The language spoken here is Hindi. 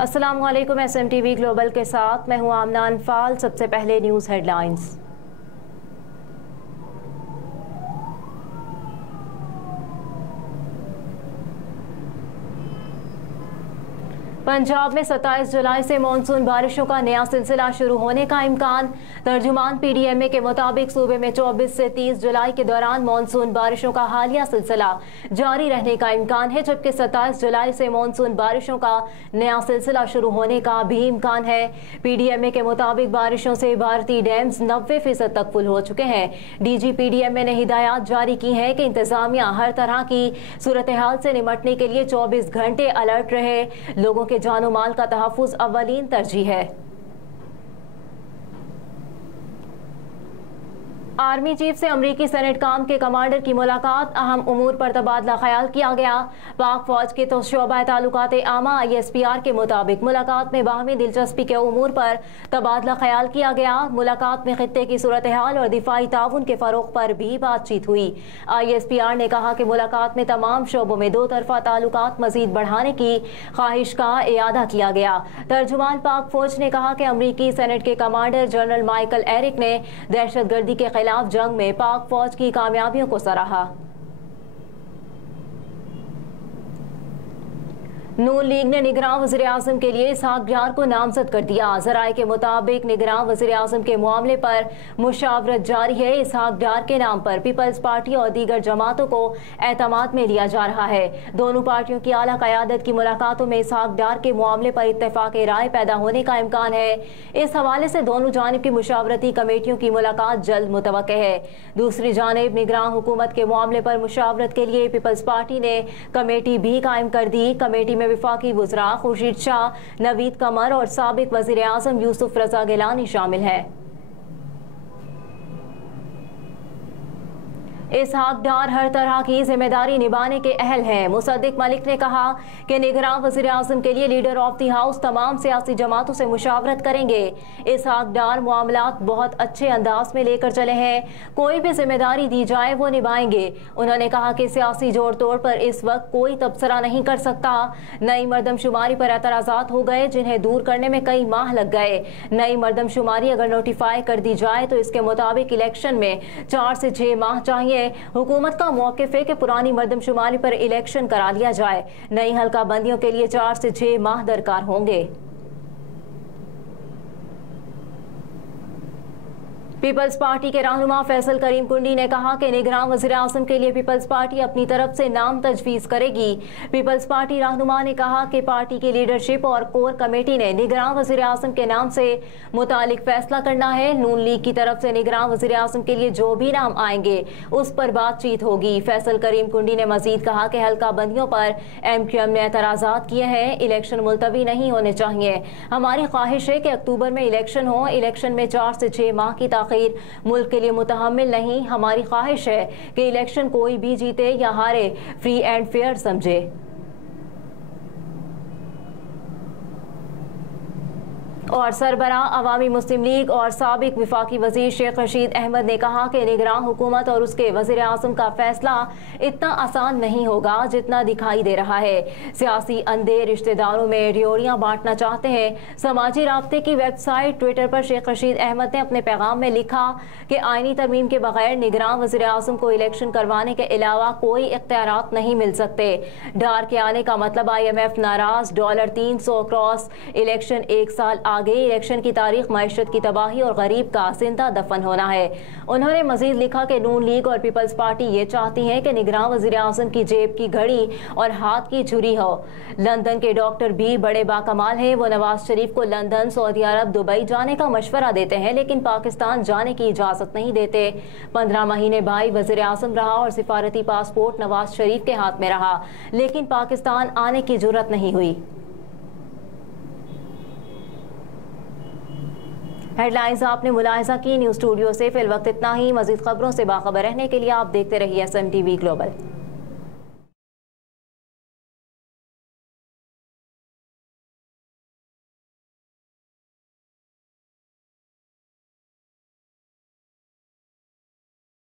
अस्सलाम वालेकुम। SMTV ग्लोबल के साथ मैं हूं आमना अनफाल। सबसे पहले न्यूज़ हेडलाइंस। पंजाब में 27 जुलाई से मानसून बारिशों का नया सिलसिला शुरू होने का इम्कान। तर्जुमान PDMA के मुताबिक सूबे में 24 से 30 जुलाई के दौरान मानसून बारिशों का हालिया सिलसिला जारी रहने का इम्कान है, जबकि 27 जुलाई से मानसून बारिशों का नया सिलसिला शुरू होने का भी इम्कान है। PDMA के मुताबिक बारिशों से भारतीय डैम्स 90% तक फुल हो चुके हैं। DG PDMA ने हिदायत जारी की है कि इंतजामिया हर तरह की सूरत हाल से निपटने के लिए 24 घंटे अलर्ट रहे। लोगों के जानो माल का तहफ़्फ़ुज़ अव्वलीन तरजीह है। आर्मी चीफ से अमरीकी सेनेट काम के कमांडर की मुलाकात, अहम उमूर पर तबादला ख्याल किया गया। पाक फौज के तो शोबा ताल्लुकात आमा ISPR के मुताबिक मुलाकात में बाहमी दिलचस्पी के उमूर पर तबादला ख्याल किया गया। मुलाकात में खित्ते की सूरत हाल और दिफाई ताउन के फ़रोग़ पर भी बातचीत हुई। ISPR ने कहा कि मुलाकात में तमाम शोबों में दो तरफा ताल्लुकात मज़ीद बढ़ाने की ख्वाहिश का इयादा किया गया। तर्जुमान पाक फौज ने कहा कि अमरीकी सेनेट के कमांडर जनरल माइकल एरिक ने दहशतगर्दी के खिलाफ जंग में पाक फौज की कामयाबियों को सराहा। नून लीग ने निगरान वज़ीर आज़म के लिए इसहाक डार को नामजद कर दिया। ज़राए के मुताबिक निगरान वज़ीर आज़म के मामले पर मुशावरत जारी है। इसहाक डार के नाम पर पीपल्स पार्टी और दीगर जमातों को एतमाद में लिया जा रहा है। दोनों पार्टियों की आला क़यादत की मुलाकातों में इसहाक डार के मामले पर इत्तेफाक राय पैदा होने का इम्कान है। इस हवाले से दोनों जानिब की मुशावरती कमेटियों की मुलाकात जल्द मुतवक्के है। दूसरी जानिब निगरान हुकूमत के मामले पर मुशावरत के लिए पीपल्स पार्टी ने कमेटी भी कायम कर दी। कमेटी में वफाकी वज़रा खुर्शीद शाह, नवीद कमर और साबिक वज़ीर आज़म यूसुफ रज़ा गिलानी शामिल है। इसहाक डार हर तरह की जिम्मेदारी निभाने के अहल हैं। मुसद्दिक मलिक ने कहा कि निगरान वज़ीर आज़म के लिए लीडर ऑफ द हाउस तमाम सियासी जमातों से मुशावरत करेंगे। इसहाक डार मामलात बहुत अच्छे अंदाज में लेकर चले हैं, कोई भी जिम्मेदारी दी जाए वो निभाएंगे। उन्होंने कहा कि सियासी जोड़ तोड़ पर इस वक्त कोई तबसरा नहीं कर सकता। नई मरदमशुमारी पर एतराज़ात हो गए जिन्हें दूर करने में कई माह लग गए। नई मरदमशुमारी अगर नोटिफाई कर दी जाए तो इसके मुताबिक इलेक्शन में 4 से 6 माह चाहिए। हुकूमत का मौक़िफ़ है कि पुरानी मरदमशुमारी पर इलेक्शन करा लिया जाए। नई हल्का बंदियों के लिए 4 से 6 माह दरकार होंगे। पीपल्स पार्टी के रहनुमा फैसल करीम कुंडी ने कहा कि निगरान वज़ीर आज़म के लिए पीपल्स पार्टी अपनी तरफ से नाम तजवीज़ करेगी। पीपल्स पार्टी रहनुमा ने कहा कि पार्टी की लीडरशिप और कोर कमेटी ने निगरान वज़ीर आज़म के नाम से मुतालिक फैसला करना है। नून लीग की तरफ से निगरान वज़ीर आज़म के लिए जो भी नाम आएंगे उस पर बातचीत होगी। फैसल करीम कुंडी ने मजीद कहा कि हल्का बंदियों पर MQM ने एतराज़ात किए हैं। इलेक्शन मुलतवी नहीं होने चाहिए। हमारी ख्वाहिश है कि अक्टूबर में इलेक्शन हो। इलेक्शन में 4 से 6 माह की मुल्क के लिए मुतहम्मिल नहीं। हमारी ख्वाहिश है कि इलेक्शन कोई भी जीते या हारे फ्री एंड फेयर समझे। और सरबरा अवामी मुस्लिम लीग और साबिक वफाकी वज़ीर शेख रशीद अहमद ने कहा कि निगरान हुकूमत और उसके वज़ीर आज़म का फैसला इतना आसान नहीं होगा जितना दिखाई दे रहा है। सियासी अंधे रिश्तेदारों में रियोड़ियाँ बांटना चाहते हैं। समाजी राब्ते की वेबसाइट ट्विटर पर शेख रशीद अहमद ने अपने पैगाम में लिखा कि आईनी तरमीम के बगैर निगरान वज़ीर आज़म को इलेक्शन करवाने के अलावा कोई इख्तियारात नहीं मिल सकते। डार के आने का मतलब IMF नाराज़, $300 क्रॉस, इलेक्शन 1 साल आगे, इलेक्शन की तारीख मईशत की तबाही और गरीब का जिंदा दफन होना है। उन्होंने मजीद लिखा कि नून लीग और पीपल्स पार्टी ये चाहती हैं कि निगरान वज़ीर आज़म की जेब की घड़ी और हाथ की छुरी हो। लंदन के डॉक्टर भी बड़े बाकमाल हैं। वो नवाज शरीफ को लंदन, सऊदी अरब, दुबई जाने का मशवरा देते हैं लेकिन पाकिस्तान जाने की इजाज़त नहीं देते। 15 महीने भाई वज़ीर आज़म रहा और सिफारती पासपोर्ट नवाज शरीफ के हाथ में रहा लेकिन पाकिस्तान आने की जुर्रत नहीं हुई। हेडलाइंस आपने मुलाहिजा की। न्यूज़ स्टूडियो से फिल वक्त इतना ही। मज़ीद खबरों से बाखबर रहने के लिए आप देखते रहिए SMTV ग्लोबल।